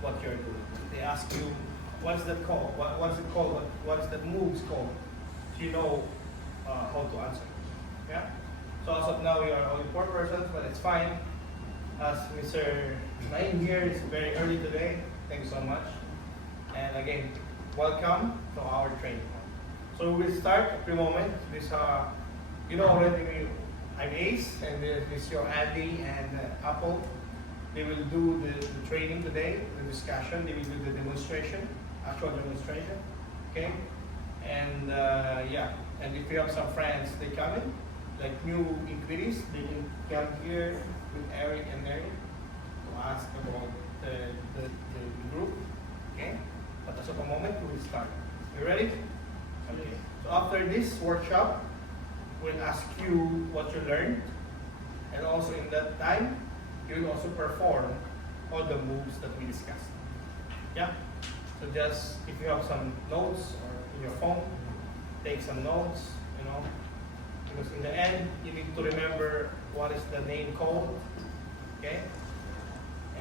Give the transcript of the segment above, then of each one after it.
what you're doing. They ask you, what's that called? What's it called? What's that moves called? So you know how to answer. Yeah? So as of now, we are only 4 persons, but it's fine. As Mr. Naim here, it's very early today. Thank you so much. And again, welcome to our training. So we'll start at the moment. This, you know already, I'm Ace, and this is your Andy and Apple. They will do the training today, the discussion. They will do the demonstration, actual demonstration. Okay? And yeah, and if you have some friends, they come in, like new inquiries, they can come here with Eric and Mary to ask about the group. Okay? But as of the moment, we will start. You ready? Okay. So after this workshop, we'll ask you what you learned, and also in that time, you will also perform all the moves that we discussed. Yeah? So just, if you have some notes or in your phone, take some notes, you know, because in the end, you need to remember what is the name called, okay?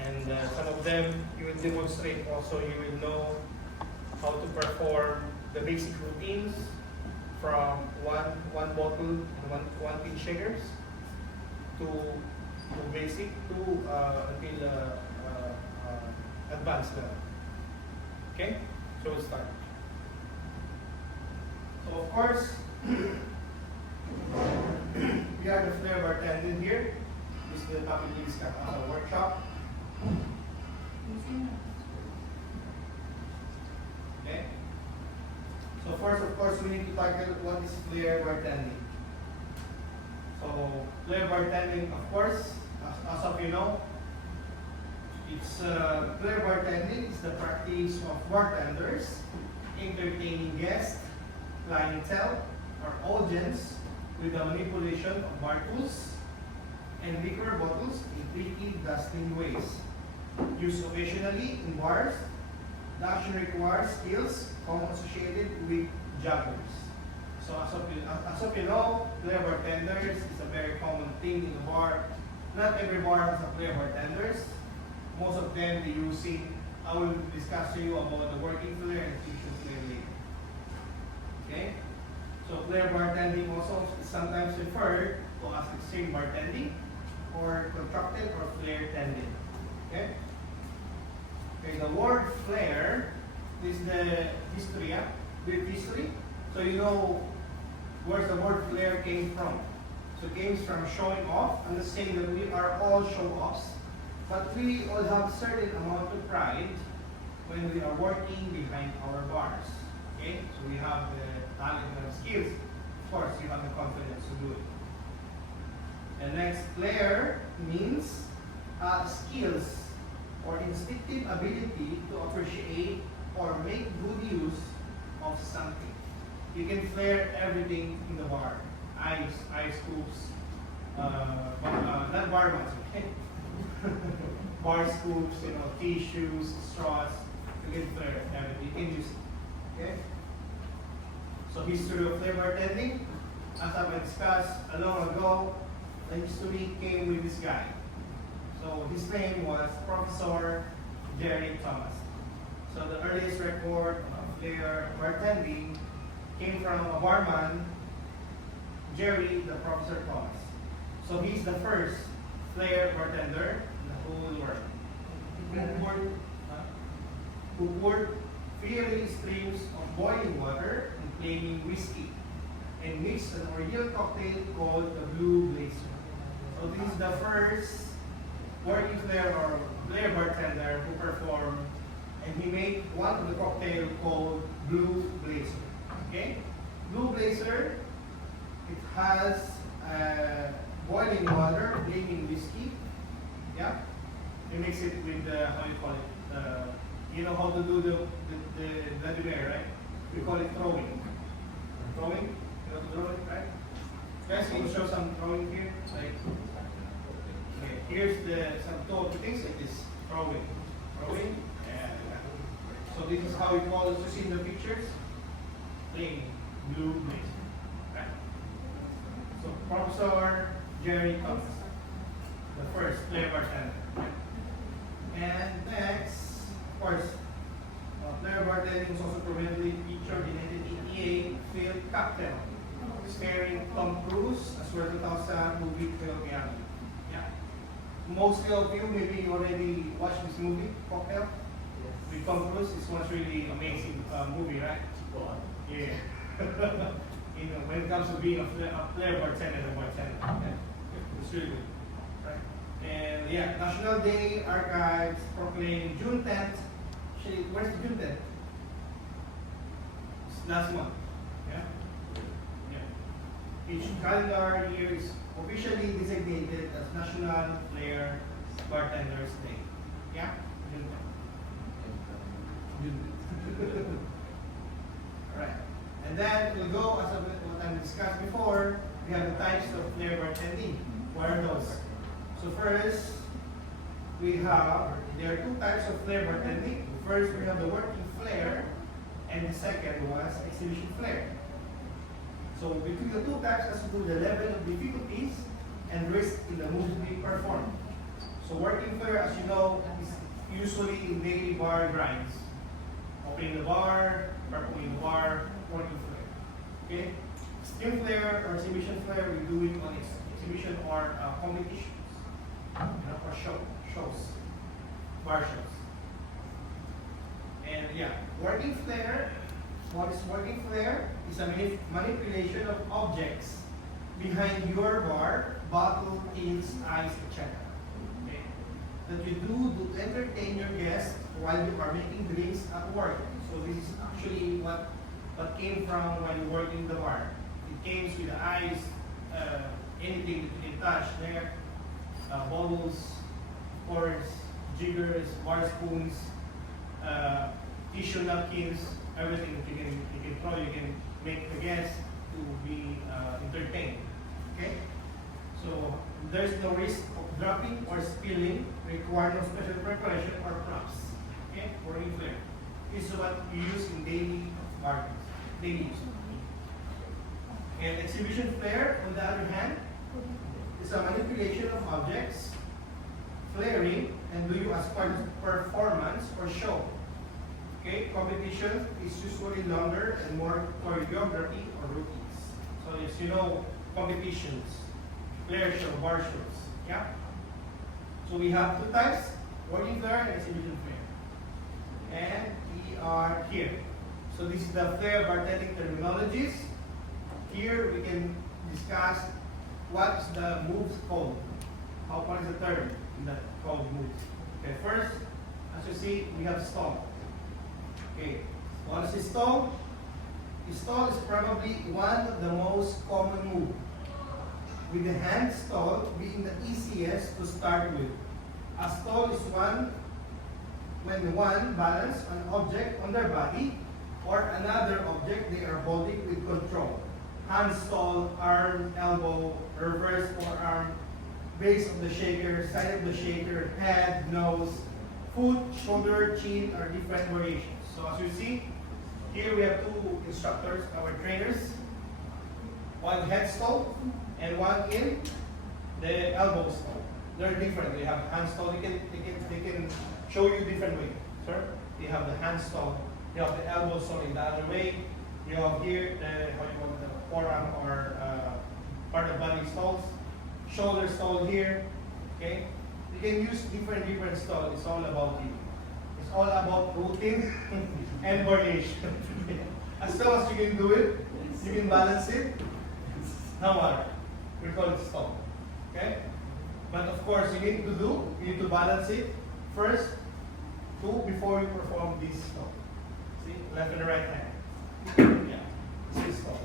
And some of them, you will demonstrate also, you will know how to perform the basic routines from one bottle and one pin shakers to basic to until advanced level. Okay? So we'll start. So of course, we have the flair bartending here. This is the topic we discussed on our workshop. Okay? So first, of course, we need to tackle what is flair bartending. So flair bartending, of course, as of you know, it's flair bartending is the practice of bartenders entertaining guests, clientele, or audience with the manipulation of bar tools and liquor bottles in tricky, dazzling ways. Used occasionally in bars, the action requires skills often associated with jugglers. So as of you know, flair bartenders is a very common thing in a bar. Not every bar has a flair bartenders. Most of them they using. I will discuss to you about the working flair and fusion flair later. Okay? So flair bartending also is sometimes referred to as extreme bartending or contracted or flair tending. Okay? Okay, the word flair is the history, brief history. So you know where the word flair came from. So it came from showing off. I'm not saying that we are all show-offs, but we all have a certain amount of pride when we are working behind our bars. Okay? So we have the talent and skills. Of course, you have the confidence to do it. The next flair means skills or instinctive ability to appreciate or make good use of something. You can flair everything in the bar. Ice scoops, not bar ones, okay? Bar scoops, you know, tissues, straws. You can flair everything. You can use it, okay? So history of flair bartending, as I discussed long ago, the history came with this guy. So his name was Professor Jerry Thomas. So the earliest record of flair bartending came from a barman, Jerry the Professor Thomas. So he's the first flair bartender in the whole world. Who poured fiery streams of boiling water and flaming whiskey and mixed an Oriental cocktail called the Blue Blazer. So this is the first working flair or flair bartender who performed, and he made one of the cocktail called Blue Blazer. Okay? Blue Blazer, it has boiling water, flaming whiskey. Yeah? You mix it with how you call it? You know how to do the Bloody Mary, right? We call it throwing. Throwing? You know how to throw it, right? Guys, can you show some throwing here? Like, okay, here's some two things like this. Throwing. Throwing. And so this is how we call it. You see in the pictures? Flaming. Blue Blazer. Right? So Professor Jerry Thomas, the first flair bartender. And next, Bartending was also prominently featured in 1988 film Cocktail, starring Tom Cruise as well as 2000 movie Film Miami. Yeah. Mostly of you maybe already watched this movie, Cocktail, with Tom Cruise. This one's really amazing movie, right? Yeah. You know, when it comes to being a player bartender and bartender, okay? It's really good, right? And yeah, National Day Archives proclaim June 10th. Actually, where's June 10th? It's last month. Yeah? Yeah. Each calendar year is officially designated as National Player Bartenders Day. Yeah? June 10th. June 10th. Alright. And then we'll go, as what I discussed before, we have the types of player bartending. What are those? So first, there are two types of flair bartending. First, we have the working flair, and the second was exhibition flair. So between the two types has to do the level of difficulties and risk in the moves being performed. So working flair, as you know, is usually in daily bar grinds. Opening the bar, performing the bar, working flair. Okay? Steam flair or exhibition flair, we do it on exhibition or competitions. Or shows, bar shows. And yeah, working flair, what is working flair? Is a manipulation of objects behind your bar, bottle, tins, ice, etc. Okay? That you do to entertain your guests while you are making drinks at work. So this is actually what came from when you work in the bar. It came with the ice, anything that you can touch there. Bowls, forks, jiggers, bar spoons, tissue napkins, everything that you can throw, you can make the guests to be entertained. Okay? So there's no risk of dropping or spilling, require no special preparation or props. Okay? Working flair. This is what you use in daily bargains, daily use. And exhibition flair, on the other hand, is a manipulation of objects, flaring, and do you as part of performance or show. Okay, competition is usually longer and more choreography or routines. So as you know, competitions, flair show, bar shows. Yeah. So we have two types: working flair and exhibition flair. And we are here. So this is the flair bartending terminologies. Here we can discuss what's the moves called. What is the term that called moves? Okay, first, as you see, we have stall. Okay, what is a stall? A stall is probably one of the most common moves, with the hand stall being the easiest to start with. A stall is when one balance an object on their body or another object they are holding with control. Hand stall, arm, elbow, reverse forearm, base of the shaker, side of the shaker, head, nose, foot, shoulder, chin are different variations. So as you see, here we have two instructors, our trainers. One head stall and one in the elbow stall. They're different. They have hand stall. They can show you different ways. Sir, they have the hand stall. They have the elbow stall in the other way. You have here the forearm or part of body stalls. Shoulder stall here. Okay, you can use different stalls. It's all about you. It's all about routine and variation. As long as you can do it, you can balance it. No matter. We call it stall. Okay? But of course, you need to balance it first, before you perform this stall. See, left and right hand. Yeah, this is stall.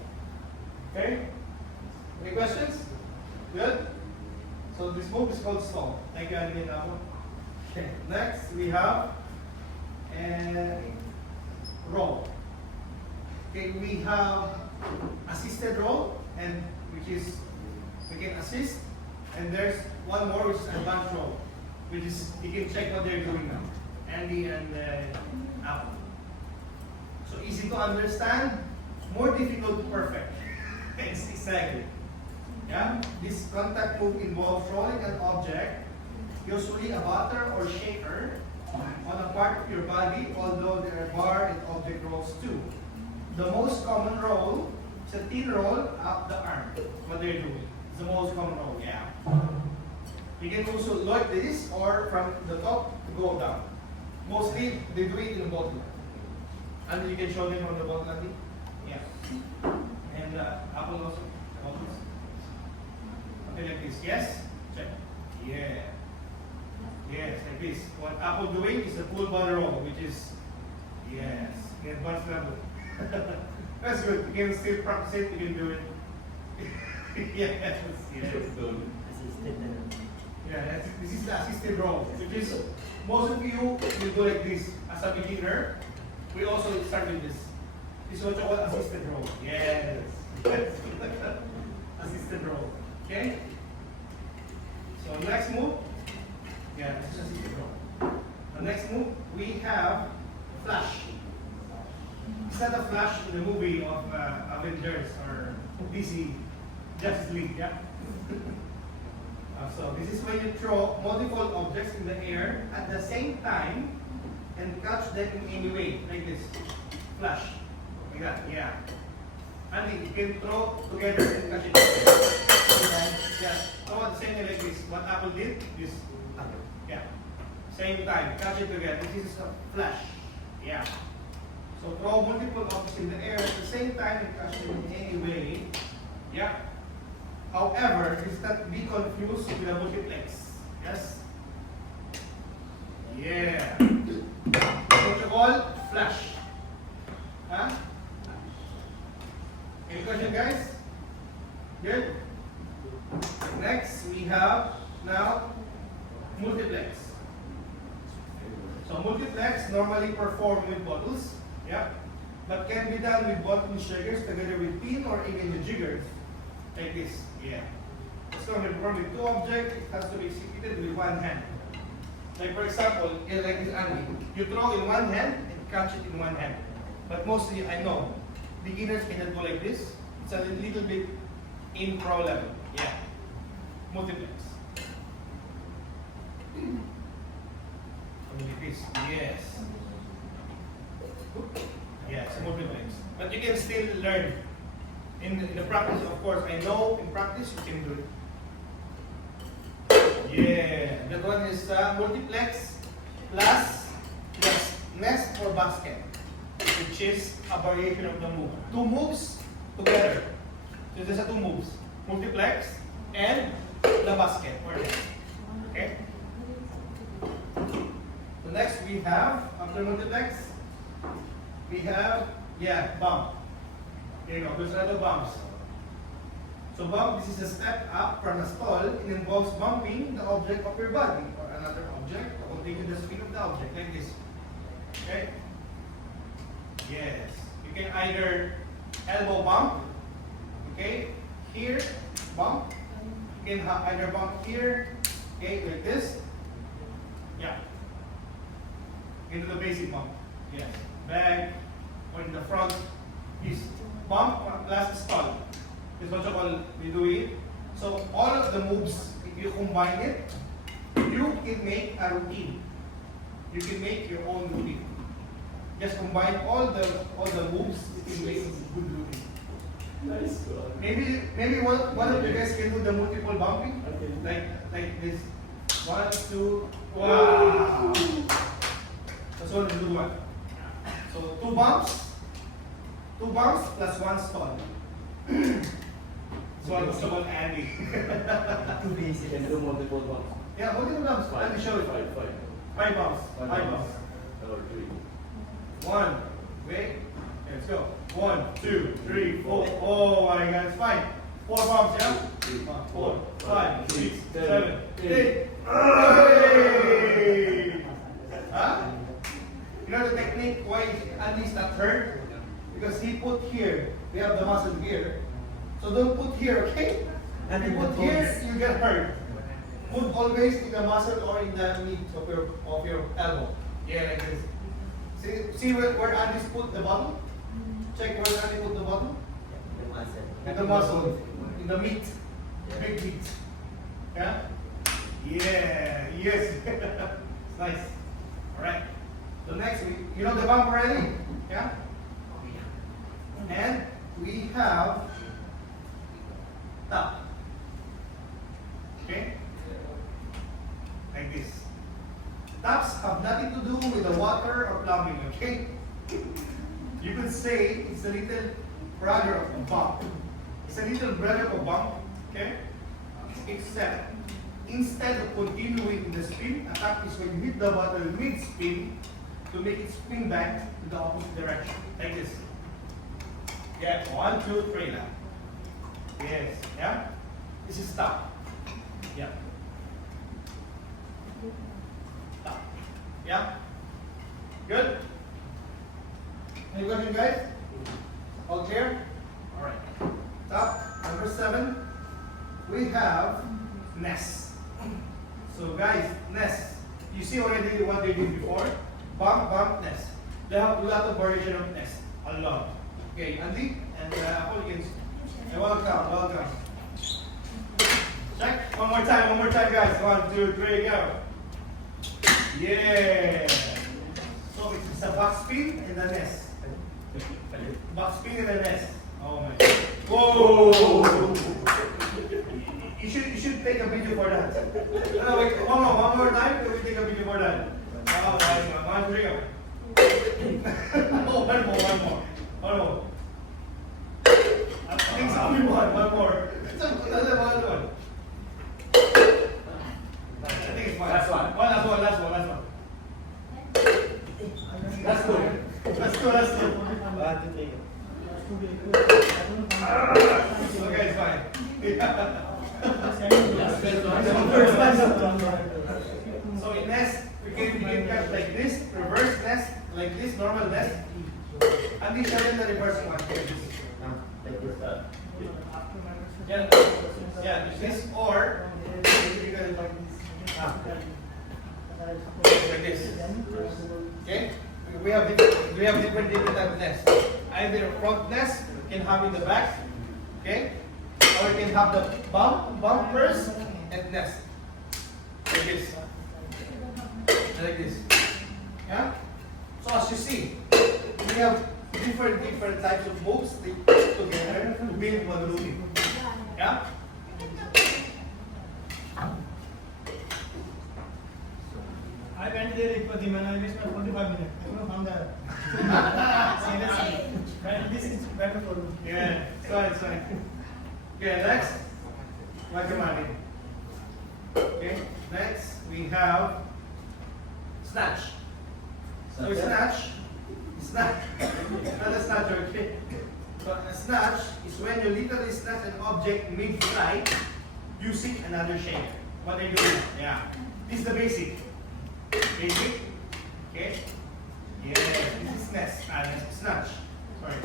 Okay? Any questions? Good? So this move is called stall. Thank you, Andy. Okay. Next, we have roll. Okay, we have assisted roll, and which is we can assist, and there's one more which is advanced roll, which is you can check what they're doing now. Andy and Apple. So easy to understand, more difficult to perfect. Exactly. Yeah? This contact move involves rolling an object, usually a butter or shaker, on a part of your body, although there are bar and object rolls too. The most common roll is a thin roll up the arm. What they're doing. It's the most common roll, yeah. You can also like this or from the top to go down. Mostly they do it in a bottle. And you can show them from the bottle, Andy. Yeah. And apple also. Bottles. Okay, like this. Yes? Check. Yeah. Yes, like this. What Apple doing is the full body roll, which is yes, the advanced level. That's good. You can still practice it. You can do it. Yes, yes. Yeah, this is the assisted roll, which is most of you will do like this as a beginner. We also start with this. This is what you call assisted roll. Yes. Assisted roll. Okay. So next move. Yeah, this is assisted roll. The next move we have flash. It's not a flash in the movie of Avengers or DC Justice League. Yeah. So this is when you throw multiple objects in the air at the same time and catch them in any way, like this. Flash. Like that, yeah. And you can throw together and catch it. Yeah. So the same way like this. What Apple did, this. Yeah. Same time, catch it together. This is a flash. Yeah. So throw multiple objects in the air at the same time and catch them in any way. Yeah. However, this not be confused with a multiplex. Yes? Yeah. What you call flash. Huh? Any question, guys? Good? Next, we have now multiplex. So multiplex normally perform with bottles. Yeah. But can be done with bottle shakers together with pin or even the jiggers. Like this, yeah. It's going to be performed with two objects. It has to be executed with one hand. Like for example, like this Andy. You throw in one hand and catch it in one hand. But mostly, I know, beginners cannot go like this. It's a little bit in pro level. Yeah. Multiplex. Like this, yes. Yes, multiplex. But you can still learn. In the practice, of course, I know in practice you can do it. Yeah, that one is multiplex plus nest or basket, which is a variation of the move. Two moves together. So there's a two moves: multiplex and the basket or nest. Okay. So next we have after multiplex, we have bump. There you go, there's other bumps. So bump, this is a step up from a stall. It involves bumping the object of your body or another object according to the speed of the object, like this. Okay? Yes. You can either elbow bump, okay, here, bump. You can either bump here, okay, like this. Yeah. Into the basic bump. Yes. Back or in the front. Is bump plus stall. Is what you call we do it. So all of the moves, if you combine it, you can make a routine. You can make your own routine. Just combine all the moves, you can make a good routine. Nice. Maybe one of you guys can do the multiple bumping, Okay. like this. 1, 2, wow. That's all you do one. So two bumps plus one stall. So I'm someone Andy. Too basic. Can do multiple ones. Yeah, multiple bumps. Let me show you. Five bumps. Five bumps. Or 3. 1. Wait. Let's go. 1, 2, 3, 4. Oh my God, it's fine. 4 bumps, yeah? 4, 5, 6, 7, 8. Hey! Huh? You know the technique why Andy's not hurt? Because he put here. We have the muscle here. So don't put here, okay? And you put here, you get hurt. Put always in the muscle or in the meat of your elbow. Yeah, like this. See where Andy's put the bottle? Check where Andy put the bottle? In the muscle. In the meat. Big meat. Yeah? Yeah. Yes. It's nice. Alright. The next You know the bump already? Yeah? And we have top. Okay? Like this. Tops have nothing to do with the water or plumbing, okay? You could say it's a little brother of a bump. It's a little brother of a bump, okay? Except, instead of continuing the spin, a top is when you hit the water mid-spin to make it spin back to the opposite direction. Like this. Yeah, 1, 2, 3 now. Yes, yeah? This is top. Yeah. Top. Yeah? Good? Any question, guys? All clear? Alright. Top, number 7. We have nest. So guys, nest. You see already what they did before? Bump, bump, nest. They have a lot of variation of nest. A lot. Okay, Andy and Hooligans. And welcome. Check. One more time, guys. 1, 2, 3, go. Yeah. So it's a back spin and a nest. Back spin and a nest. Oh my God. Whoa! You should take a video for that. No, wait, one more time. We take a video for that. Oh, 1, 2, 3, go. One more. I think it's only one more. It's another one. I think it's fine. Last one. Last one. That's good. Let's go. 1, 2, 3. Okay, it's fine. So in nest, we can catch like this, reverse nest, like this, normal nest. And these are in the reverse one. Like this. Yeah, this or you got it like this. Okay? We have different type of nests. Either front nest, we can have in the back, okay? Or we can have the bump first and nest. Like this. Like this. Yeah? So as you see, we have different types of moves they put together to build one routine. Yeah? I went there for the man. I missed my 45 minutes. I couldn't find that. Seriously. But this is better for me. Yeah, it's fine. Okay, next. Mathematics. Okay, next we have snatch. So snatch, not a snatch, okay? So a snatch is when you literally snatch an object mid-flight using another shaker. What are you doing? Yeah. This is the basic. Basic. Okay? Yeah, this is snatch. Sorry.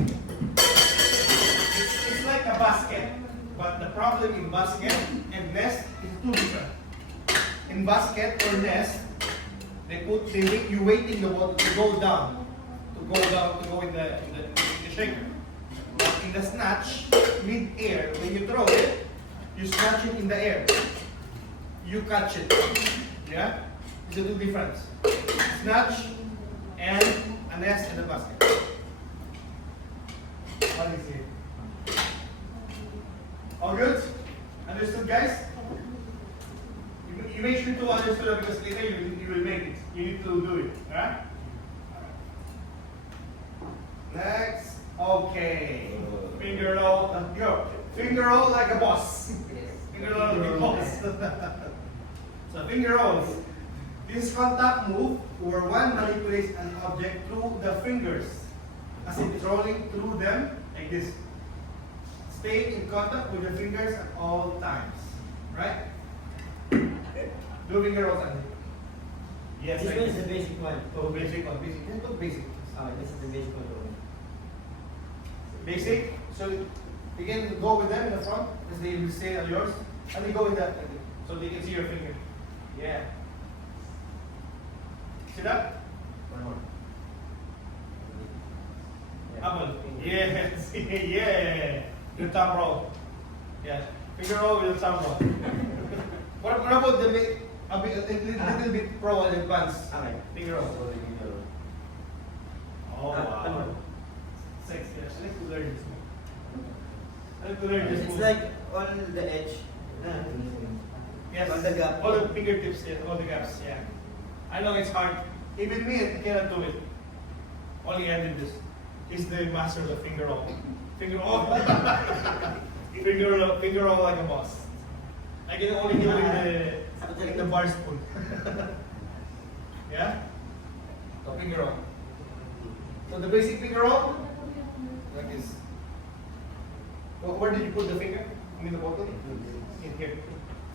It's like a basket, but the problem in basket and nest is two different. In basket or nest, they make you waiting the ball to go down, to go in the shaker. But in the snatch, mid-air, when you throw it, you snatch it in the air. You catch it. Yeah? It's a two difference. Snatch and a nest and a basket. What do you see? All good? Understood, guys? You make sure to understand that because later you will make it. You need to do it. Alright? Next. Okay. Finger roll. Go. Finger roll like a boss. Finger roll like a boss. So finger rolls. This is contact move where one manipulates an object through the fingers. As if it's rolling through them like this. Stay in contact with your fingers at all times. Right? Do finger rolls, Andy. Yes, This like one is this. the basic one. Oh, basic one. Just go basic. This is the basic one. Basic. So you can go with them in the front as they will say are yours. And you go with that so they can see your finger. Yeah. See that? One more. Apple. Yes. Yeah. Your thumb roll. Yeah. Finger roll with your thumb roll. What about the a little bit pro and advanced? Okay. Finger roll. learn this It's move. like on the edge. Yes. On the gap. All the fingertips, yeah, all the gaps, yeah. I know it's hard. Even me, I cannot do it. Only I did this. He's the master of the finger roll. Finger roll. Finger roll like a boss. I can only do it in the bar spoon. Yeah? So finger roll. So the basic finger roll, like this. Where did you put the finger? In the bottle? In here.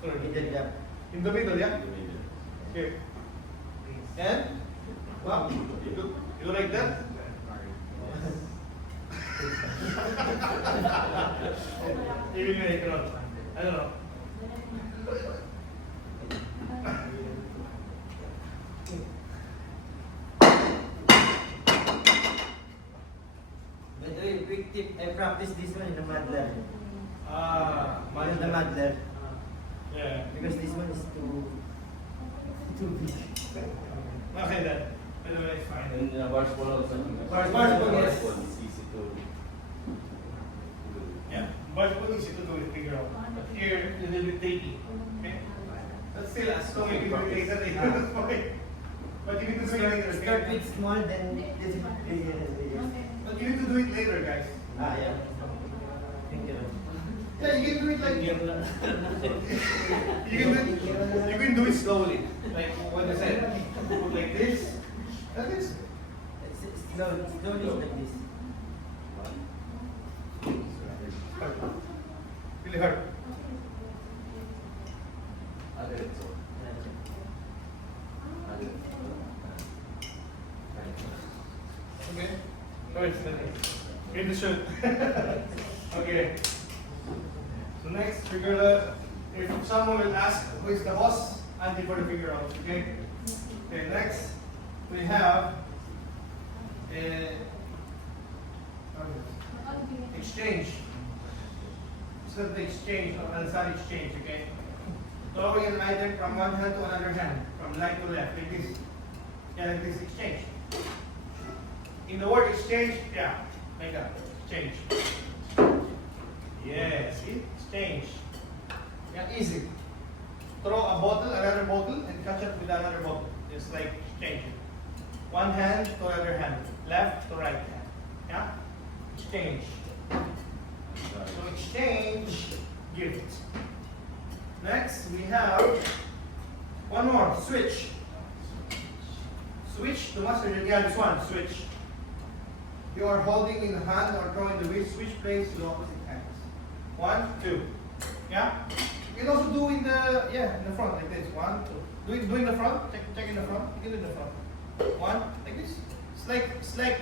In the gap. In the middle, yeah? Here. And? Wow. You like that? Even me, I cannot. I don't know. By the way, quick tip, I practice this one in the Madler. Ah, In the Madler. Yeah. Because this one is too big. Okay then. By the way, fine. And bars ball also. Bars ball, yes. It's easy to do. Yeah. But what is it to do with finger roll? But here, a little bit tricky. Okay? But still, as long as you do it later, that's fine. But you need to do it later. Start okay? with small, then this is bigger. But you need to do it later, guys. Ah, yeah. Thank you. Yeah, you can do it like you can do it slowly. Like what I said. Put like this. Like this. Slowly like this. Really hard. Diretso. Okay. No, it's not. In the shoot. Okay. So next, we're gonna, if someone will ask who is the boss, Andy for the figure out, okay? Okay, next, we have exchange. It's not the exchange, or Alzheimer's exchange, okay? Throwing an item from one hand to another hand, from right to left, like this. Yeah, like this exchange. In the word exchange, yeah, like that, exchange. Yeah, see? Exchange. Yeah, easy. Throw a bottle, another bottle, and catch up with another bottle. It's like exchanging. One hand to another hand. Left to right hand. Yeah? Exchange. So exchange, gift. Next, we have one more, switch. Switch, the master, yeah, this one, switch. You are holding in the hand or throwing the wrist, switch place to the opposite hands. 1, 2. Yeah? You can also do in the, in the front, like this. 1, 2. Do in the front, check in the front, you can do in the front. 1, like this. It's like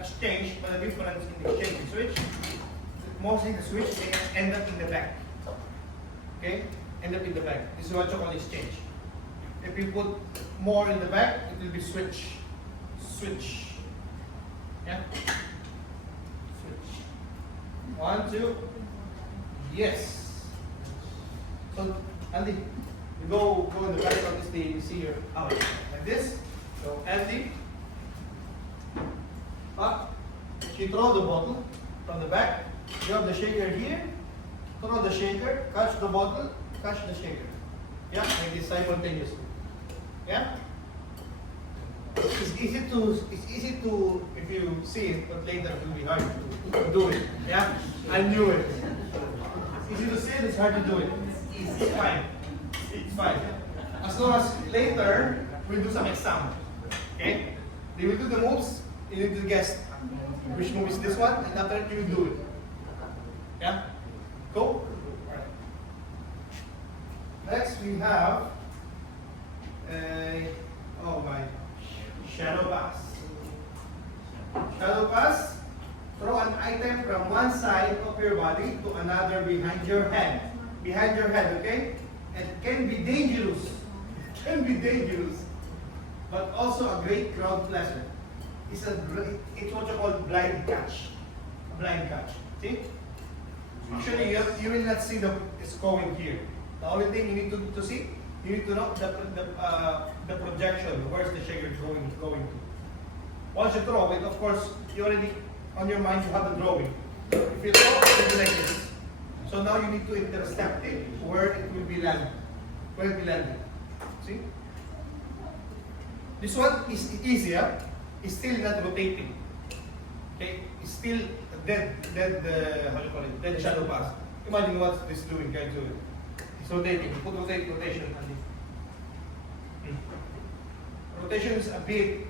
exchange, but the difference in the exchange and switch. Mostly the switch, they end up in the back. Okay? End up in the back. This is what you call exchange. If you put more in the back, it will be switch. Switch. Yeah? Switch. 1, 2. Yes. So, Andy, you go in the back of this thing, you see your out. Like this. So, Andy. Up. You throw the bottle from the back. You have the shaker here. Throw the shaker, catch the bottle, catch the shaker. Yeah, like this simultaneously. Yeah? It's easy to if you see it, but later it will be hard to do it. Yeah? I knew it. It's easy to see it, it's hard to do it. It's fine. It's fine. As long as later we'll do some exam. Okay? They will do the moves, you need to guess which move is this one, and after that you will do it. Yeah? Go? Alright. Next we have oh my, shadow pass. Shadow pass, throw an item from one side of your body to another behind your head. Behind your head, okay? It can be dangerous. It can be dangerous. But also a great crowd pleaser. It's what you call blind catch. A blind catch. See? Actually, you will not see it's going here. The only thing you need to see, you need to know the projection, where's the shaker going to. Once you throw it, of course, you already, on your mind, you have the drawing. If you throw it, it'll be like this. So now you need to intercept it where it will be landed. Where it will land. See? This one is easier. It's still not rotating. Okay? It's still dead, how do you call it? Dead shadow pass. Imagine what this doing, guys do it. It's rotating. You put rotation on it. Rotation is a bit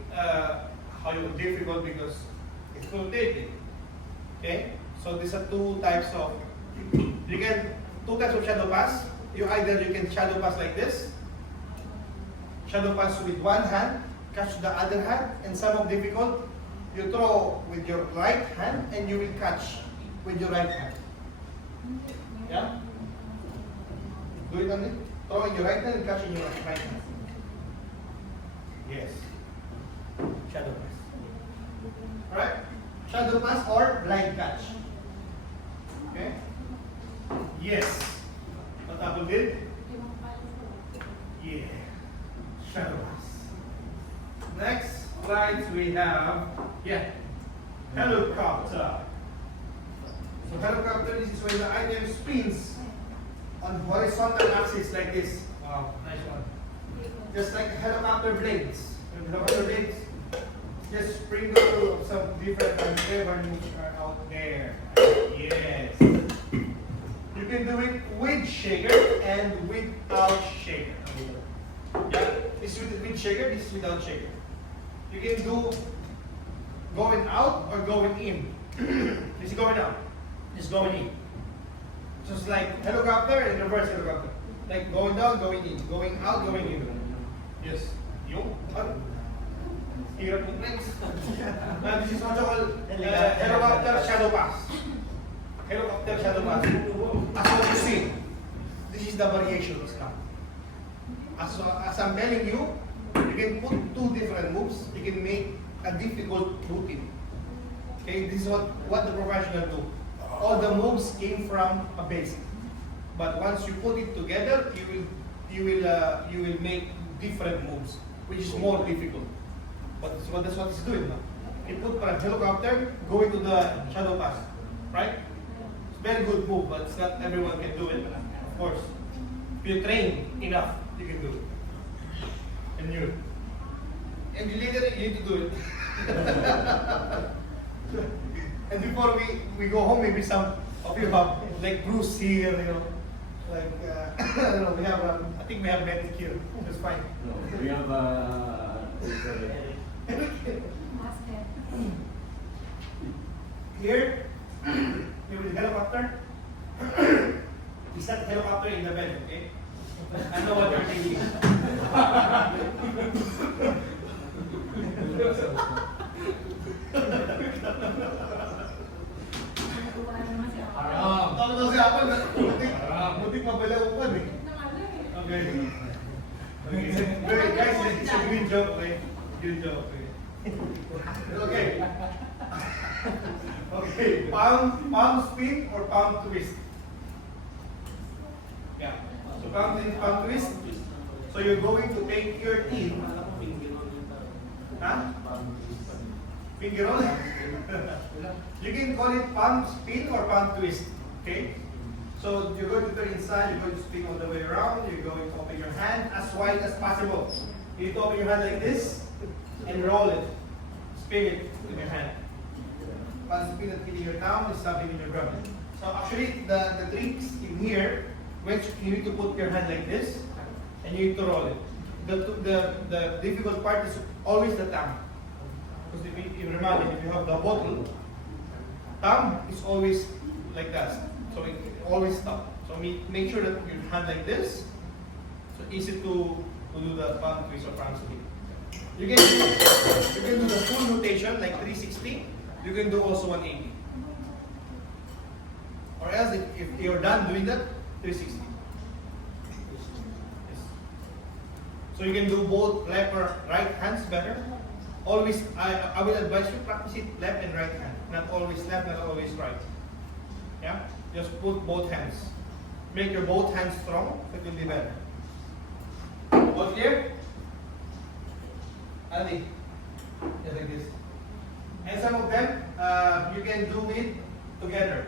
difficult because it's rotating. Okay? So these are two types of shadow pass. You can shadow pass like this. Shadow pass with one hand, catch the other hand, and some of difficult, you throw with your right hand and you will catch with your right hand. Yeah? Do it on it. Throw in your right hand and catch in your right hand. Yes. Shadow pass. Alright? Shadow pass or blind catch. Okay? Yes. What Apple did? Yeah. Shadow pass. Next slides we have, helicopter. So helicopter, this is when the item spins on horizontal axis like this. Wow, nice one. Just like helicopter blades. Helicopter blades, just sprinkle some different flavor moves are out there. Yes. You can do it with shaker and without shaker. Yeah, this is with shaker, this is without shaker. You can do going out or going in. This is going out, this is going in. Just like helicopter and reverse helicopter. Like going down, going in, going out, going in. Yes. Hirap ng legs. This is also called helicopter shadow pass. Helicopter shadow pass. As what you see, this is the variations now. As I'm telling you, you can put two different moves. You can make a difficult routine. Okay, this is what the professional do. All the moves came from a basic, but once you put it together, you will make different moves, which is more difficult. But that's what it's doing now. You put a helicopter, go into the shadow pass, right? It's a very good move, but it's not everyone can do it. Of course, if you train enough, you can do it. And you need to do it. And before we go home, maybe some of you have like Bruce here, like I don't know. I think we have medic here. That's fine. No, we have Here, we will helicopter. It's not helicopter in the bed, okay? I know what you're thinking. Tapos na si Apple, butik mabalawan eh. Okay. Okay. Wait, guys, it's a green joke, okay? Green joke, okay? Okay. Okay, palm spin or palm twist? Yeah. So palm twist. So you're going to take your team. Huh? Finger roll? You can call it palm spin or palm twist. Okay? So you're going to turn inside, you're going to spin all the way around, you're going to open your hand as wide as possible. You need to open your hand like this and roll it. Spin it with your hand. Palm spin and feeling your thumb is something in your ground. So actually the tricks in here, which you need to put your hand like this and you need to roll it. The difficult part is always the thumb. Because if you imagine, if you have the bottle, thumb is always like that. So it always stop. So make sure that your hand like this. So easy to do the palm twist or palm spin. You can do the full rotation like 360. You can do also 180. Or else if you're done doing that, 360. Yes. So you can do both left or right hands better. Always, I will advise you practice it left and right hand. Not always left, not always right. Yeah? Just put both hands. Make your both hands strong, it will be better. All clear? Andy? Just like this. And some of them, you can do it together.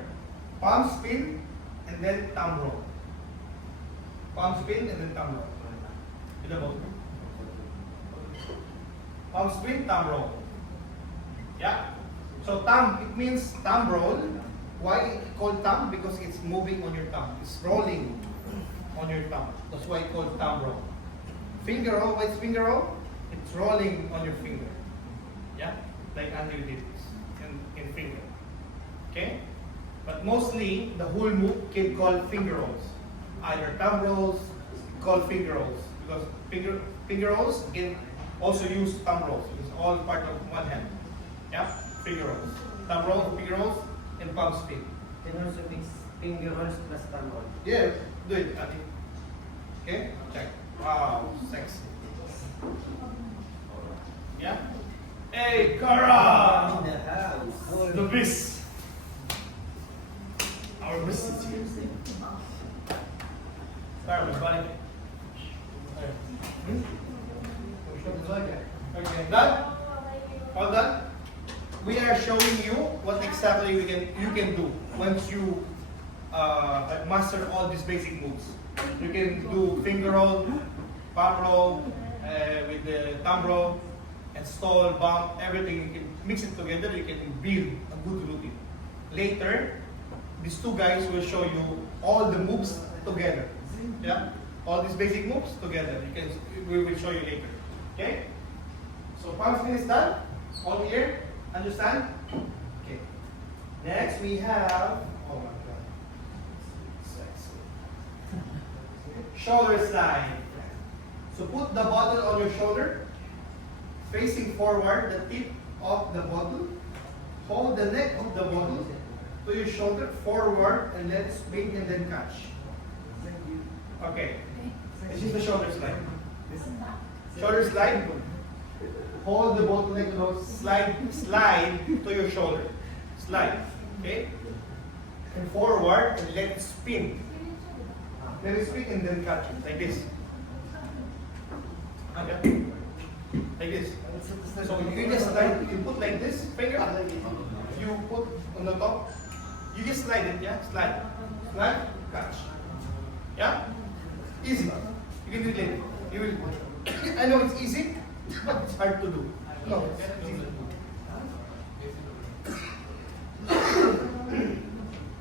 Palm spin and then thumb roll. Palm spin and then thumb roll. Ilan ba? Palm spin, thumb roll. Yeah. So thumb, it means thumb roll. Why it called thumb? Because it's moving on your thumb. It's rolling on your thumb. That's why it called thumb roll. Finger roll, what's finger roll? It's rolling on your finger. Yeah? Like Andrew did in finger. Okay? But mostly, the whole move can call finger rolls. Either thumb rolls, called finger rolls. Because finger rolls can also use thumb rolls. It's all part of one hand. Yeah? Finger rolls. Thumb rolls, finger rolls, and palm spin. Can also mix finger rolls plus thumb roll. Yeah, do it, Ati. Okay? Check. Wow, sexy. Yeah? Hey, Kara! In the house. The beast. Our beast is here. Sorry, my buddy. Okay, done? All done? We are showing you what exactly you can do once you master all these basic moves. You can do finger roll, palm roll, with the thumb roll, and stall, bump, everything. You can mix it together. You can build a good routine. Later, these two guys will show you all the moves together. Yeah, all these basic moves together. We will show you later. Okay. So palm spin is done. All clear? Understand? Okay. Next we have. Oh my God. Sexy. Shoulder slide. So put the bottle on your shoulder, facing forward, the tip of the bottle. Hold the neck of the bottle to your shoulder, forward, and let it spin and then catch. Okay. This is the shoulder slide. Shoulder slide. Hold the bottle neck close. Slide to your shoulder. Slide. Okay. And forward and let it spin. Let it spin and then catch it like this. Okay. Like this. So you just slide. You put like this finger. You put on the top. You just slide it. Yeah. Slide. Slide. Catch. Yeah. Easy. You can do it later. You will. I know it's easy, but it's hard to do. No, it's easy to do.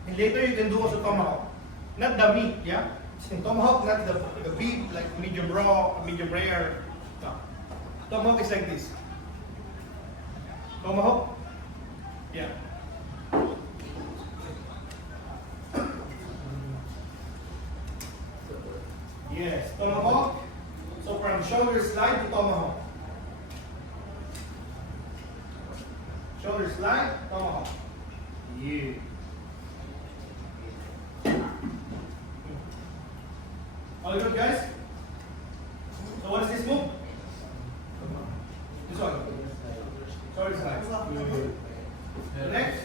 And later you can do also tomahawk. Not the meat, yeah? Tomahawk, not the beef, like medium raw, medium rare. No. Tomahawk is like this. Tomahawk? Yeah. Yes, tomahawk. So from shoulder slide to tomahawk. Shoulder slide, tomahawk. Yeah. All good, guys? So what is this move? This one. Shoulder slide. The next?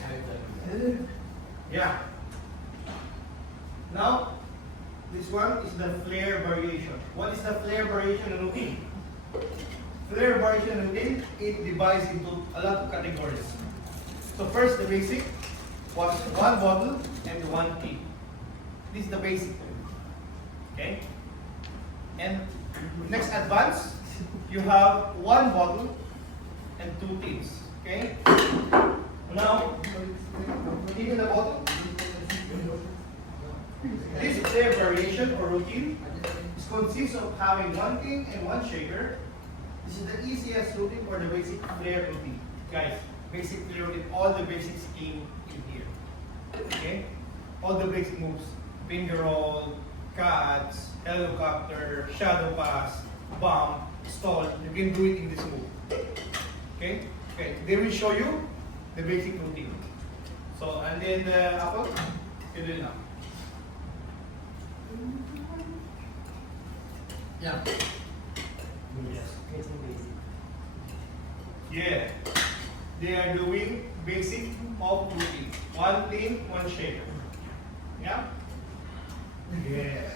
Yeah. Now, this one is the flare variation. What is the flare variation routine? Flare variation routine, it divides into a lot of categories. So first, the basic was one bottle and one tip. This is the basic. Okay? And next advance, you have one bottle and two tips. Okay? Now, even the bottle. This flare variation or routine consists of having one tin and one shaker. This is the easiest routine for the basic flare routine. Guys, basic flare routine, all the basics in here. Okay? All the basic moves. Finger roll, cuts, helicopter, shadow pass, bump, stall. You can do it in this move. Okay? Okay, they will show you the basic routine. So, and then the apple, you do it now. Yeah. Yes. Getting basic. Yeah. They are doing basic of routine. One clean, one shaker. Yeah? Yeah.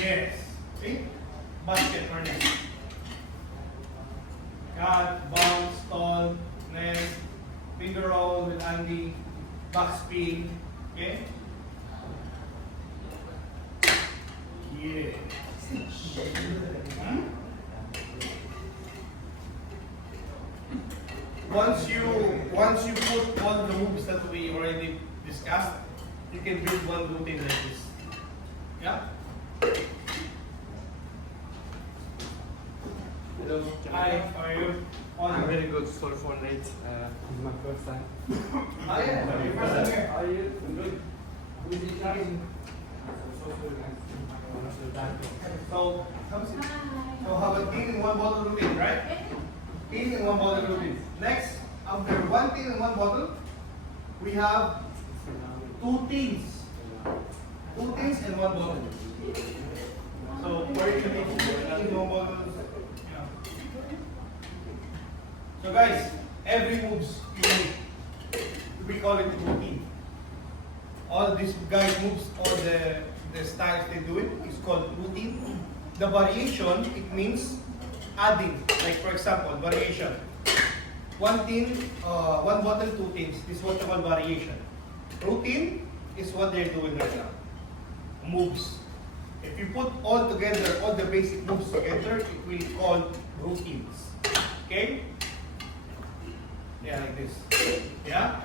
Yes. See? basket or nest. Cut, bounce, stall, nest, finger roll with Andy, backspin. Okay? Yeah. Hmm? Once you put all the moves that we already discussed, you can build one routine like this. Yeah? Hello. Hi, how are you? I'm very good. Sorry for late. This is my first time. Ah, yeah. Your first time here. How are you? I'm good. Who is in charge? So nice. So, so have a teen in one bottle routine, right? Teen in one bottle routine. Next, after one teen in one bottle, we have two teens. Two teens in one bottle. So, where you need two teens in one bottle. Yeah. So guys, every moves you make, we call it routine. All these guys moves, all the styles they do it is called routine. The variation, it means adding. Like for example, variation. One teen, one bottle, two teens. This is what you call variation. Routine is what they're doing right now. Moves. If you put all together, all the basic moves together, it will be called routines. Okay? Yeah, like this. Yeah?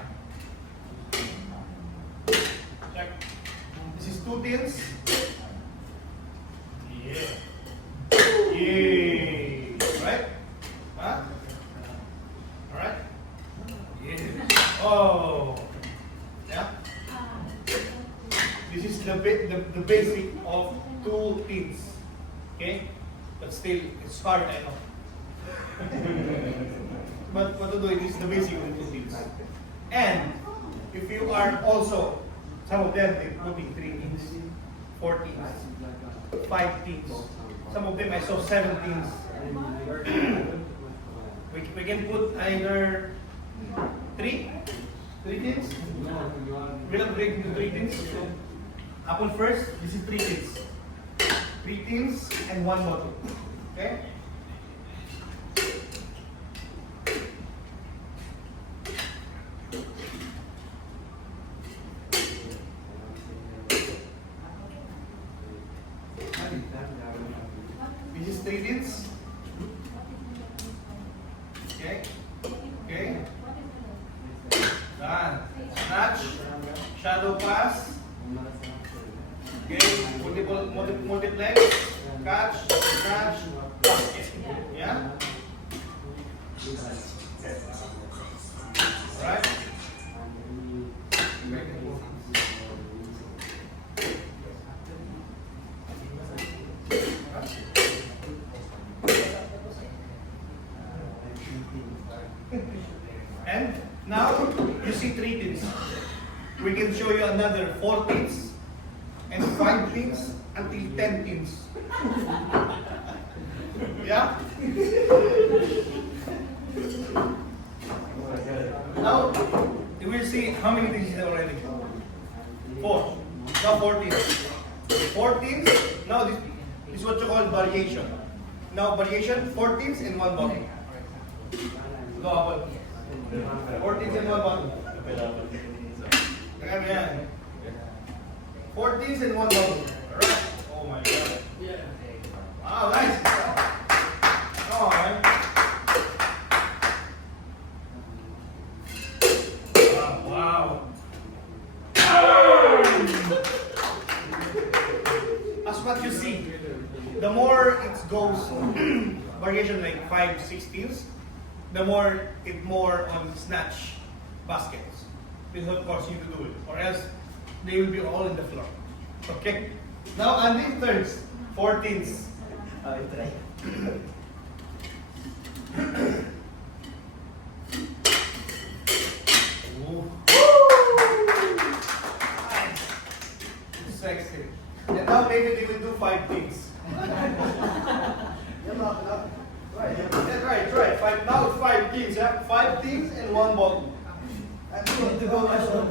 Check. This is two teens. Yeah. Yeah. Right? Huh? Alright? Yeah. Oh. Yeah? This is the basic of two teens. Okay? But still, it's hard, I know. But what to do, it is the basic of two teens. And if you are also, some of them they putting 3 teens, 4 teens, 5 teens. Some of them I saw 7 teens. We can put either 3 teens. We don't break into 3 teens. So, apple first, this is 3 teens. 3 teens and 1 bottle. Okay? This is 3 teens. Okay? Okay? Done. Snatch. Shadow pass. Okay? Multiplex. Catch. Snatch. Basket. Yeah? Alright? And now you see 3 teens. We can show you another 4 teens and 5 teens until 10 teens. Yeah? Now you will see how many teens is there already. 4. Now 4 teens. 4 teens. Now this is what you call variation. Now variation, 4 teens in 1 bottle. Go Apple. 4 teens in 1 bottle. Yan. 4 teens in 1 bottle. Alright. Oh my god. Wow, nice. Oh, man. Wow. As what you see, the more it goes, variation like 5, 6 teens, the more on snatch baskets. This of course you need to do it, or else they will be all in the floor. Okay? Now Andy thirds, 4 teens. Try. Ooh. Nice. Sexy. And now maybe they will do 5 teens. Try. 5, now it's 5 teens, yeah? 5 teens and 1 bottle. And you need to go as well.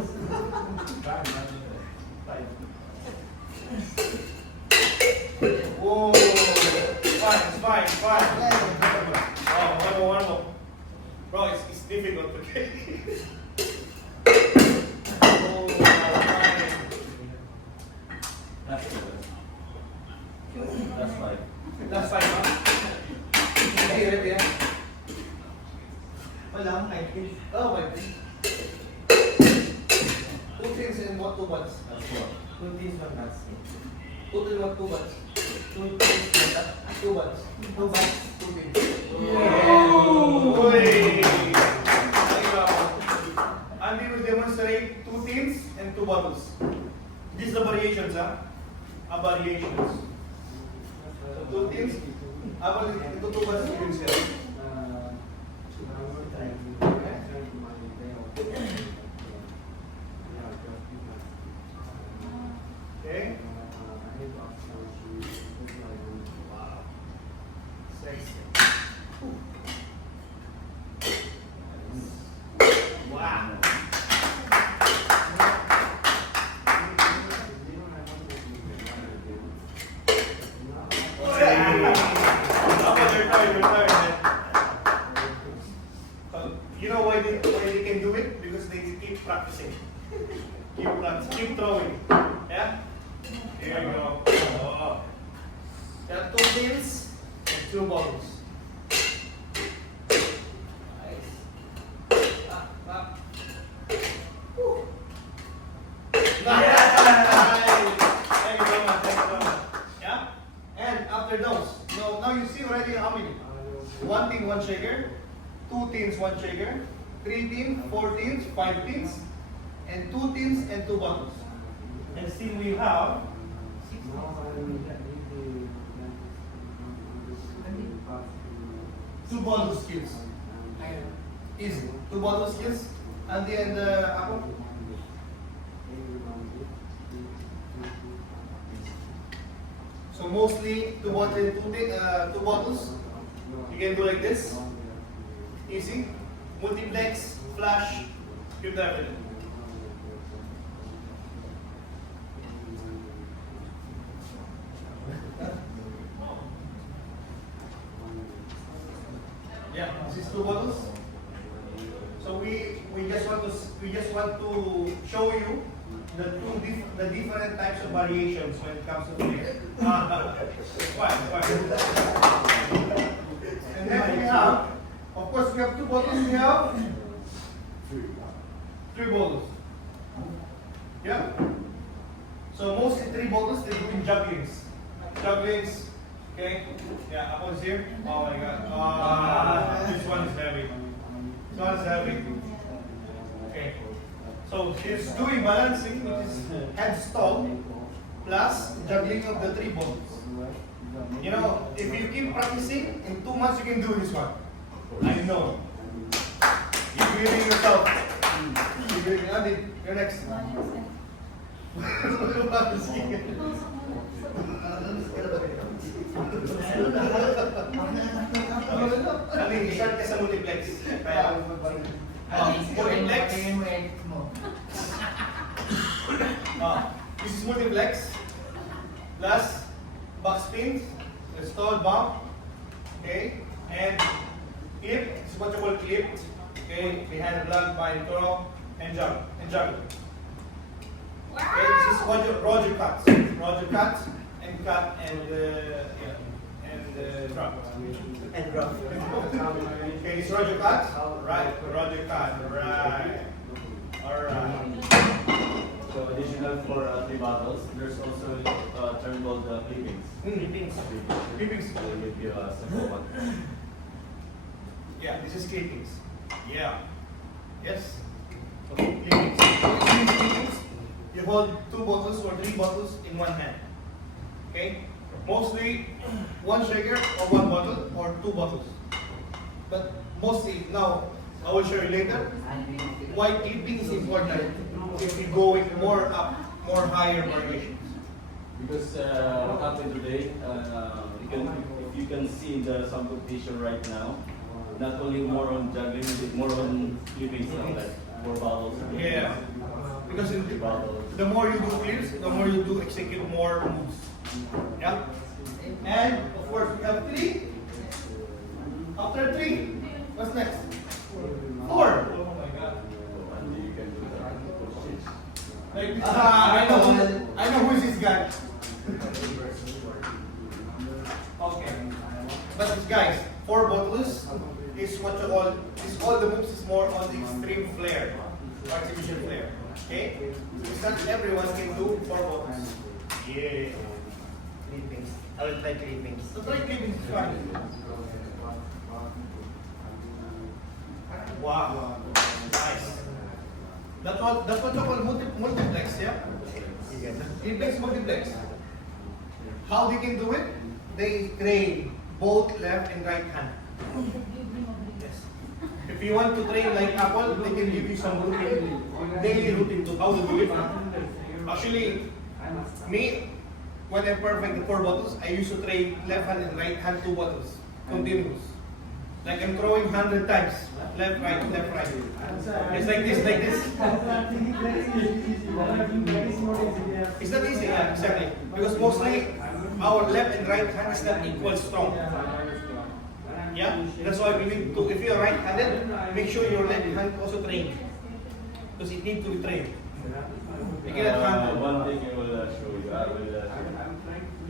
Whoa. 5. Fine. Oh, one more. Bro, it's difficult, okay? Oh, fine. That's good. That's fine. Last five, huh? Okay, yeah. Wala akong 19. Oh my God. Two things and what two buts? That's what. 2 teams, 1 basket. Two things, what two buts? 2 teams, 1 basket. Two buts. 2 baskets. Two things. Yeah. Uy! Andy will demonstrate two teams and two bottles. These are variations, huh? Variations. So two teams. Ito two bottles teams here. Okay? Sexy. Wow. You know why they can do it? Because they keep practicing. Keep practicing. Keep throwing. Yeah? Here you go. Oh. There are two pins and two bottles. Nice. Up. Woo. Nice. Thank you very much. Thank you very much. Yeah? And after those, now you see already how many? One tin, one shaker. Two tins, one shaker. Three tins, 4 tins, 5 tins. And 2 tins and 2 bottles. And still we have two bottle skills. Easy. 2 bottle skills. And then ako. So mostly 2 bottles, 2 bottles. You can do like this. Easy. Multiplex, flash, cube everything. Yeah, this is 2 bottles. So we just want to show you the different types of variations when it comes to beer. Fine. And then we have, of course, we have 2 bottles. We have 3 bottles. Yeah. So mostly 3 bottles. They do in jugglings. Okay. Yeah. Apples here. Oh my God. This one is heavy. This one is heavy. Okay. So he's doing balancing, which is headstall plus juggling of the 3 bottles. You know, if you keep practicing, in 2 months you can do this one. I know. You're believing yourself. Andy, you're next. Andy, short ka sa multiplex. Kaya, multiplex. This is multiplex plus box spins, stall bump, okay, and clip. This is what you call clipped, okay, behind the block by the throw and juggle. Okay, this is Roger cuts, and cut and drop. And rough. Okay, this is Roger cut, right? Roger cut, right? All right. So additional for 3 bottles, there's also a term called clippings. Clippings. Clippings. I'll give you a simple one. Yeah, this is clippings. Yeah. Yes. Okay, clippings. You hold 2 bottles or 3 bottles in one hand. Okay? Mostly 1 shaker or 1 bottle or 2 bottles. But mostly, now, I will show you later why clipping is important if you go with more higher variations. Because what happened today, if you can see in the some competition right now, not only more on juggling, but more on clippings now, like 4 bottles. Yeah. Because the more you do clips, the more you do execute more moves. Yeah. And of course we have 3 After 3, what's next? 4. Oh my God. And you can do that. Like this. I know who is this guy. Okay. But guys, 4 bottles is what you call, is all the moves is more on the extreme flair, or exhibition flair. Okay? It's not everyone can do 4 bottles. Yeah. Clippings. I will try clippings. So try clipping is fine. Wow. Nice. That's what you call multiplex, yeah? Clippings multiplex. How they can do it? They train both left and right hand. Yes. If you want to train like Apple, they can give you some routine, daily routine to how to do it. Actually, me, when I perfect the 4 bottles, I used to train left hand and right hand 2 bottles, continuous. Like I'm throwing 100 times, left, right, left, right. It's like this, like this. It's not easy, yeah, exactly. Because mostly our left and right hand is not equal strong. Yeah, that's why we need to, if you're right-handed, make sure your left hand also trained. Because it needs to be trained. You cannot handle. One thing I will show you. I will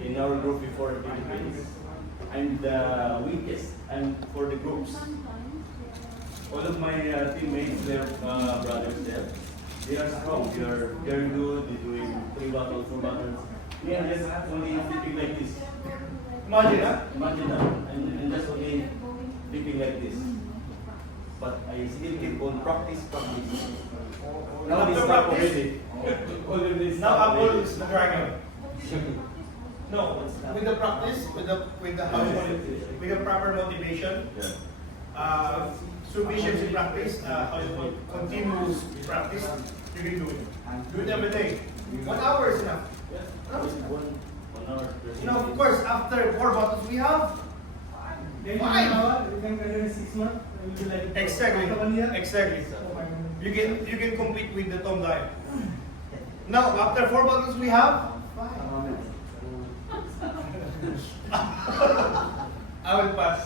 in our group before the Philippines, I'm the weakest. And for the groups, all of my teammates, their brothers there, they are strong. They are good. They're doing 3 battles, 4 battles. Me, I'm just only flipping like this. Imagine, huh? Imagine that. And just only flipping like this. But I still keep on practice. Now After it's not practice? already. Now Apple is the dragon. No, with the practice, with the how you call it, with the proper motivation, Yeah. sufficiency practice, how you call it, continuous practice, you can do it. Do it every day. 1 hour is enough. One hour. You know, of course, after 4 bottles we have. Then Fine. you can continue 6 months. And you will be like Exactly. after 1 year. Exactly. Oh my God. You can compete with the Tom Diet. Now, after 4 bottles we have. I will pass.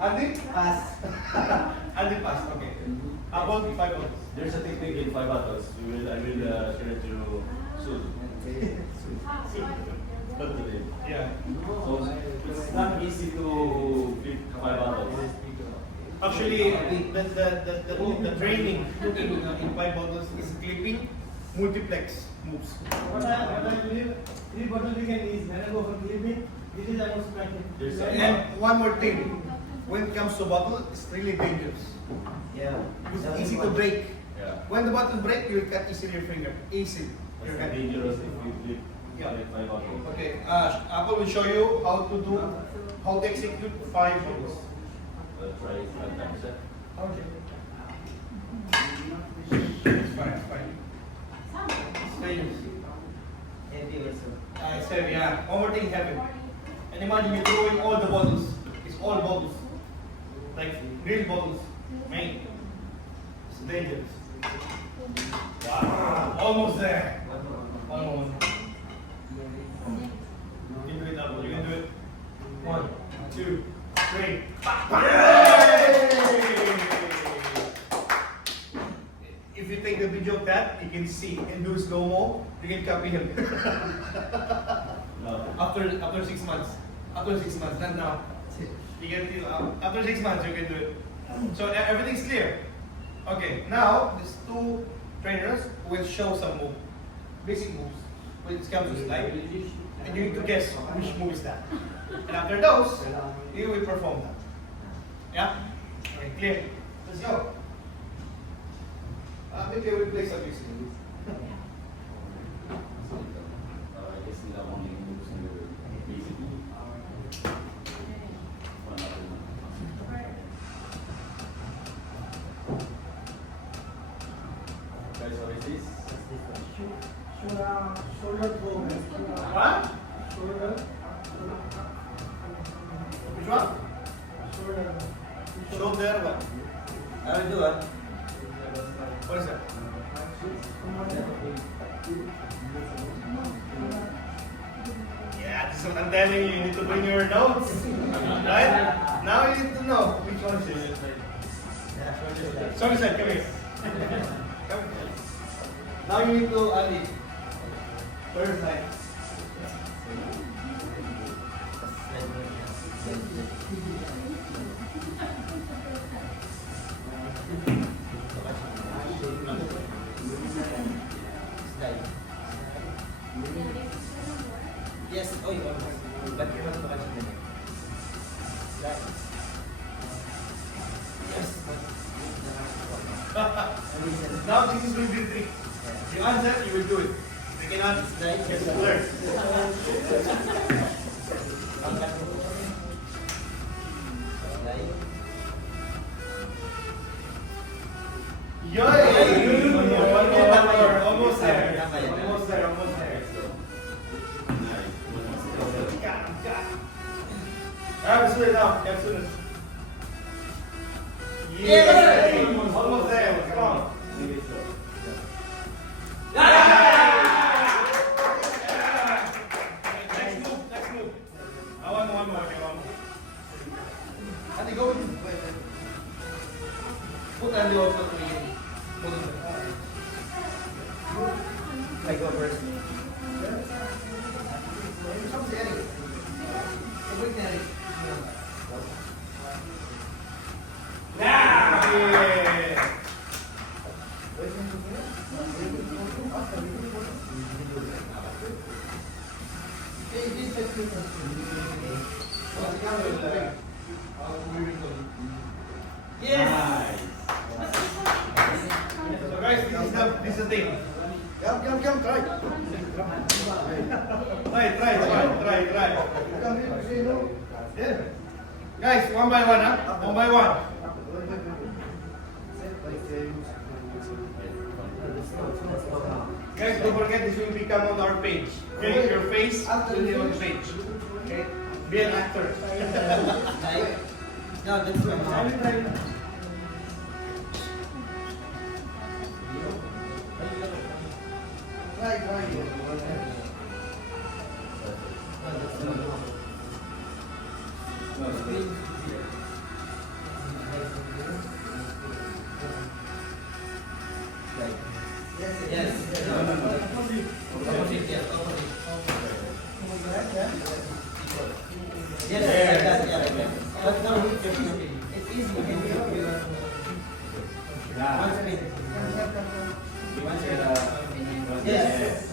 Andy? Pass. Andy pass, okay. Apple, 5 bottles. There's a technique in 5 battles. I will share it to you soon. Not today. Yeah. So it's not easy to flip 5 battles. Actually, the training in 5 bottles is clipping multiplex moves. What I believe, 3 bottle we can use. When I go for clipping, this is almost like There's a- And one more thing, when it comes to bottle, it's really dangerous. Yeah. It's easy to break. Yeah. When the bottle break, you will cut easily your finger. Easy. Your It's hand. dangerous if you flip Yeah. 5 battles. Okay, Apple will show you how to execute 5 bottles. Try it 5 times. Okay. It's fine, it's fine. It's dangerous. Heavy also. It's heavy, yeah. One more thing heavy. And imagine you're throwing all the bottles. It's all bottles. Like real bottles. Man. It's dangerous. Wow. Almost there. Almost. You can do it, Apple. You can do it. 1, 2, 3. If you take the video of that, you can see and do slow-mo, you can copy him. No. After 6 months. After 6 months, not now. You can feel after 6 months you can do it. So everything's clear. Okay, now these 2 trainers will show some move, basic moves when it comes to slide, and you need to guess which move is that. And after those, you will perform that. Yeah? Okay, clear. Let's go. Maybe I will play some music. I guess nila only moves in the basic. One after one. Guys, what is this? Shoulder throw. What? Shoulder. Which one? Shoulder. Shoulder what? I will do it. What is that? Yeah, this is what I'm telling you. You need to bring your notes. Right? Now you need to know which one is it. Sorry, sir, come here. Come here. Now you need to add it. Third side. Yes, oh, you want to. But you want to catch them. Yes. Now this is will be the trick. If you answer, you will do it. If you cannot, it's learn. Yoy! One more. Almost there. Almost there. Almost there. Alright, slow it down. Yeah, slow it. Yes! Almost there. Come on. Next move. Next move. I want one more. Okay, one more. Ate, go. Put on the also to me. I go first. Yeah! Yes! So guys, this is the thing. Come, try. Try. Yeah. Guys, one by one, huh? One by one. Guys, don't forget this will become on our page. Okay, your face will be on the page. Okay, be an actor. No, that's my Yes. Yes. But now it's easy. Yes.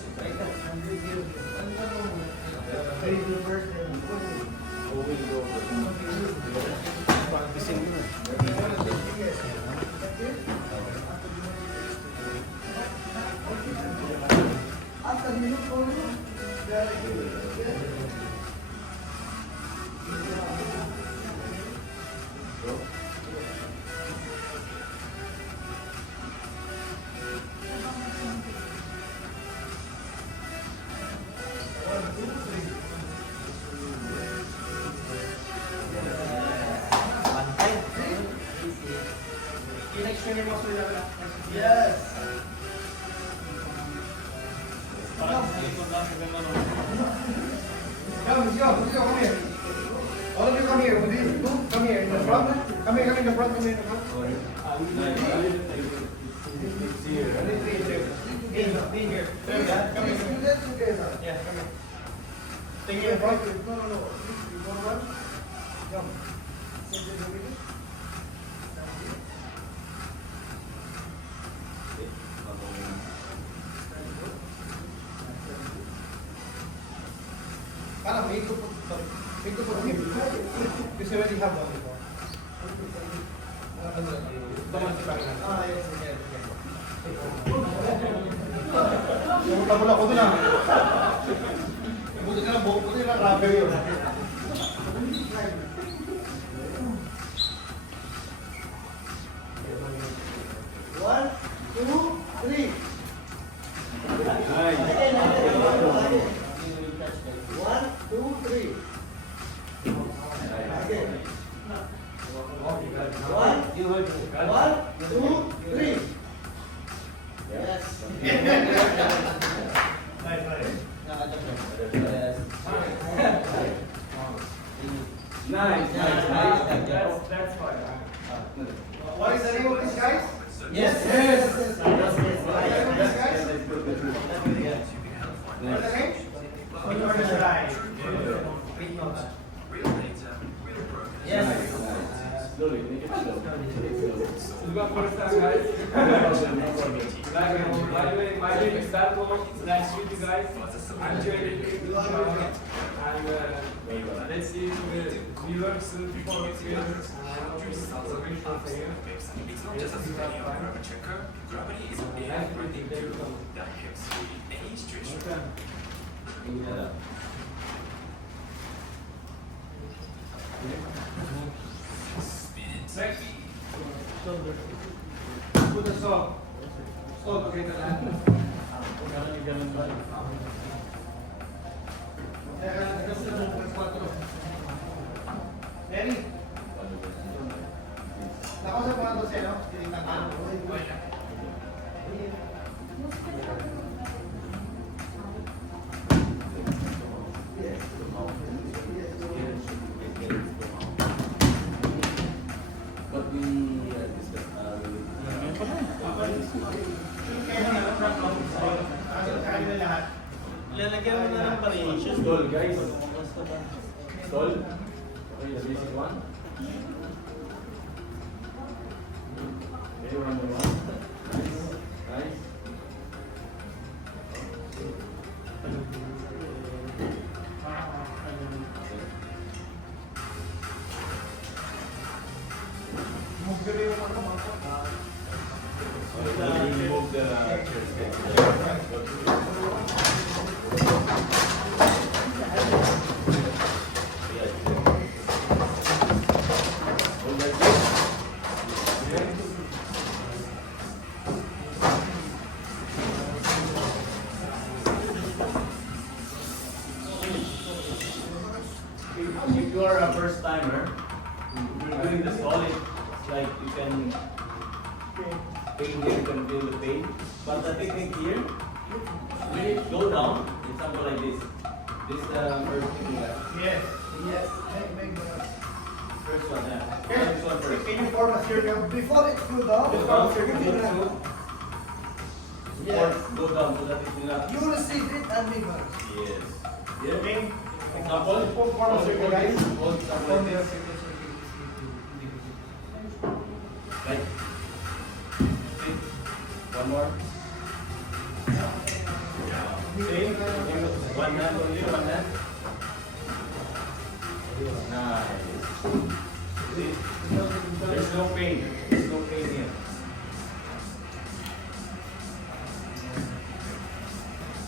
Yes. Come here. All of you come here. Come here in the front. Come here in the front. Be here. Come here. Yeah, come here. Stay here in front. Come. Make to put him. This already have one before. Wala ko na. Buti ka na buti na rubber yun. One, two, three. One, two, three. Okay. One, two, three. Yes. Nice. That's fine. What is the name of this, guys? Yes. That's What's the name? Or the slide? Yes. Slowly, make it slow. You got first time, guys. By the way, my name is Darko. Nice to meet you guys. I'm joining you. And let's see if the viewers before experience. It's not just a video of gravity checker. Gravity is everything to that helps you in any situation. Yeah. Next. Put the salt. Salt, okay, the land. Lenny, nakausap mo na to siya, no? Tinitangan. What we discussed Kaya na lahat. Lalagyan mo na ng variation. Stall, guys. Stall. Okay, the basic one. Okay, one by one. Nice. Nice. Remove the if you are a first timer, doing the solid, it's like you can pain here, you can feel the pain. But the technique here, when it go down, it's something like this. This is the first thing you have. Yes. Yes. Make the... First one, yeah. Yes. This one first. Can you form a circle? Before it flew down, Before it flew you down. will Yes. Go down so that it will not. you receive it and make it. Yes. Yeah. Make Example. form a circle, guys. Hold example Form like the this. circle. Right. See? One more. Same. One hand only, one hand. Nice. See? There's no pain. There's no pain here.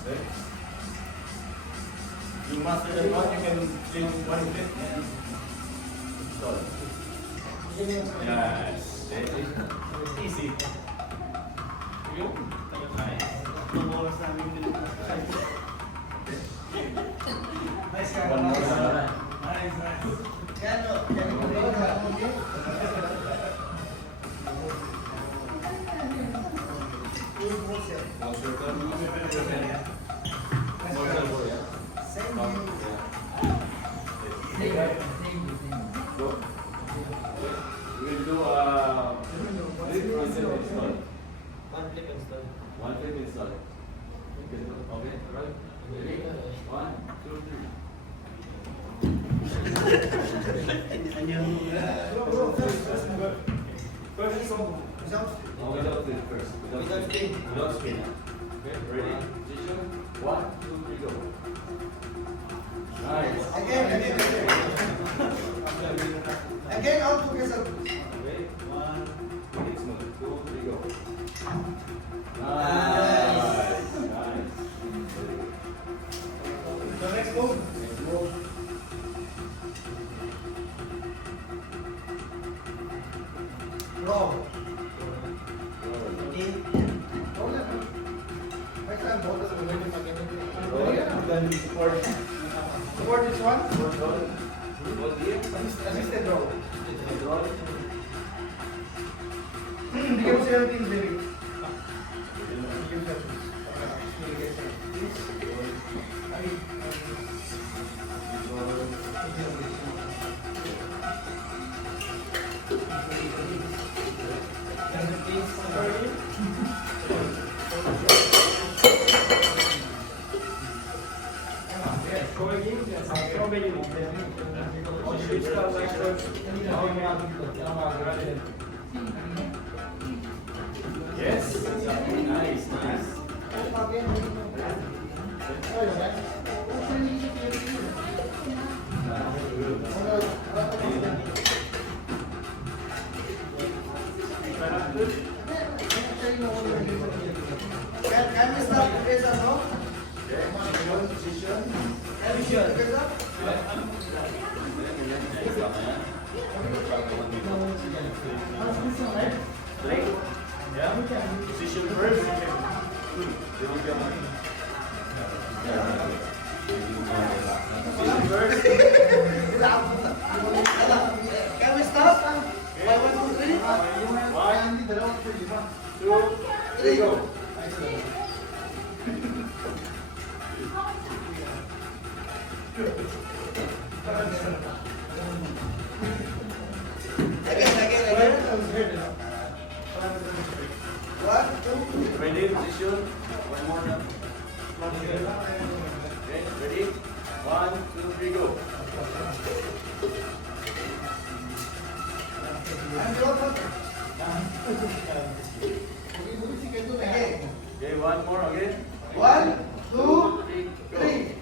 Okay. You master that one, you can swing one flip and stall. Yes. Easy. You? Nice. Nice guy. One more. Nice, nice. More circle. More circle, yeah. Go. We'll do flip install. One flip install. One flip install. Okay, right. Ready? 1, 2, 3. No, without flip first. Without spin. Without spin. Okay, ready? Position. 1, 2, 3, go. Nice. Again, out to yourself. Okay, 1, make it smooth. 2, 3, go. Nice. Nice. The next move. Next move. Wrong. Then support. Support this one. Hold here. Assisted roll. Roll. Bigyan mo sila ng things, baby. Going, strawberry. Oh, shoot, start like first. Yes. Nice, nice. Can we start together, no? Position. Can we start together? Yeah. Position first. Position first. Can we start? 1, 2, 3. 1, 2, 3, go. Again. 1, 2, Ready, position. One more now. Okay, ready? 1, 2, 3, go. and go. Again. Okay, one more again. 1, 2, 3.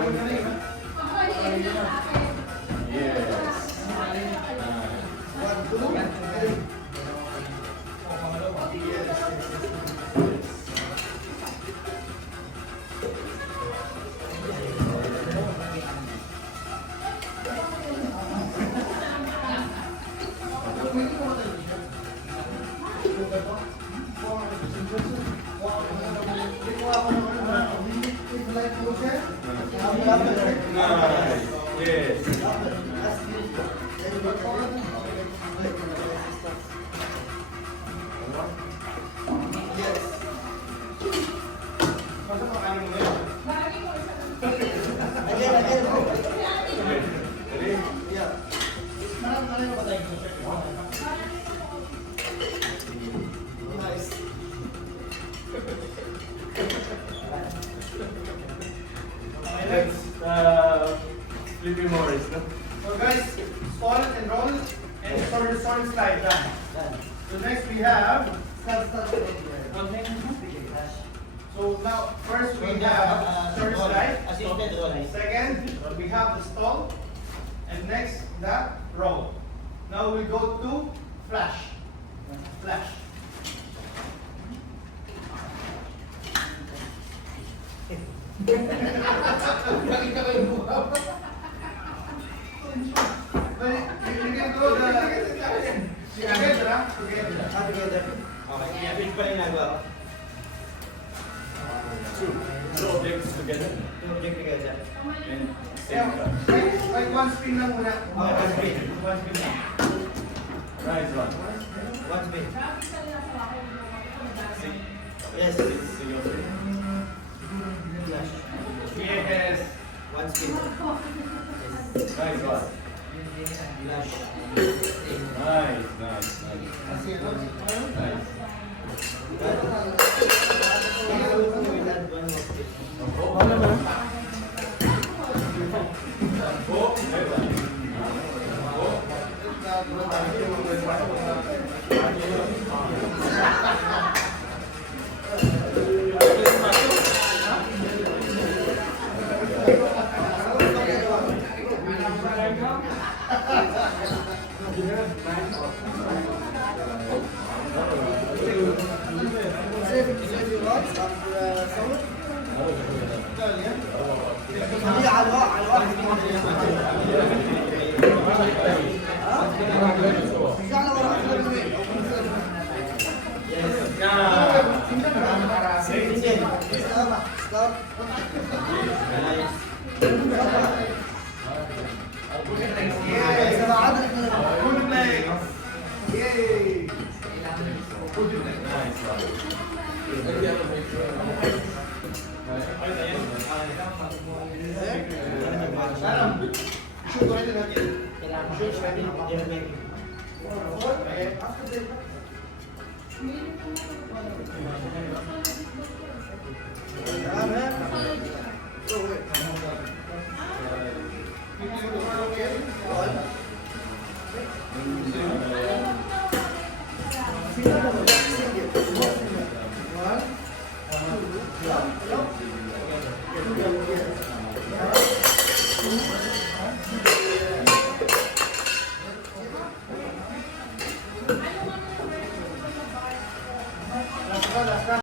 Continue. Nice. Yes. That's Flippy Morris, no? So guys, stall and roll and sword slide done. So next we have. So now first we have sword slide. Second we have the stall, and next the roll. Now we go to flash. Flash. But you can go together, huh? Together. Okay, i-fix pa rin nagawa ko. Two objects together. Object together. And Yeah, same shot. like one spin lang muna. One spin. One spin. Nice one. One spin. Yes. Six, your three. Flash. Yes. One spin. Nice one. Flash. Nice, nice, nice. Kasi ano? Nice. Hindi, على واحد رجعنا ورا ستوب Good play. Yay. Nice one. Shoot ko rin natin. One, two,